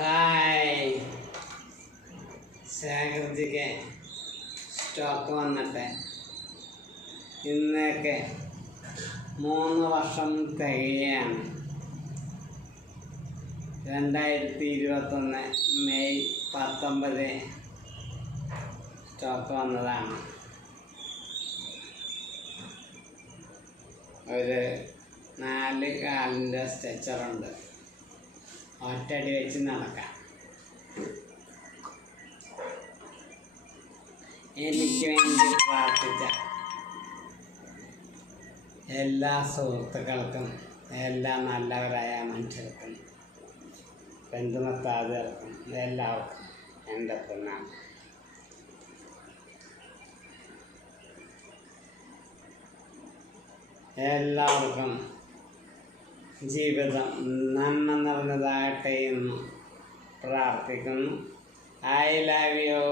Hi, ശേഖർജിക്ക് stock വന്നിട്ട് ഇന്നേക്ക് 3 വർഷം തികയാണ്. 2021 മെയ് 19 സ്റ്റോക്ക് വന്നതാണ്. ഒരു 4 കാലിൻ്റെ സ്ട്രെച്ചറുണ്ട്. ഒറ്റയടി വെച്ച് നടക്കാം. എനിക്ക് വേണ്ടി പ്രാർത്ഥിച്ച എല്ലാ സുഹൃത്തുക്കൾക്കും, എല്ലാ നല്ലവരായ മനുഷ്യർക്കും, ബന്ധുമിത്രാദികൾക്കും എല്ലാവർക്കും എൻ്റെ പ്രണാമം. എല്ലാവർക്കും ജീവിതം നന്മ നിറഞ്ഞതാകട്ടെ എന്ന് പ്രാർത്ഥിക്കുന്നു. I love you.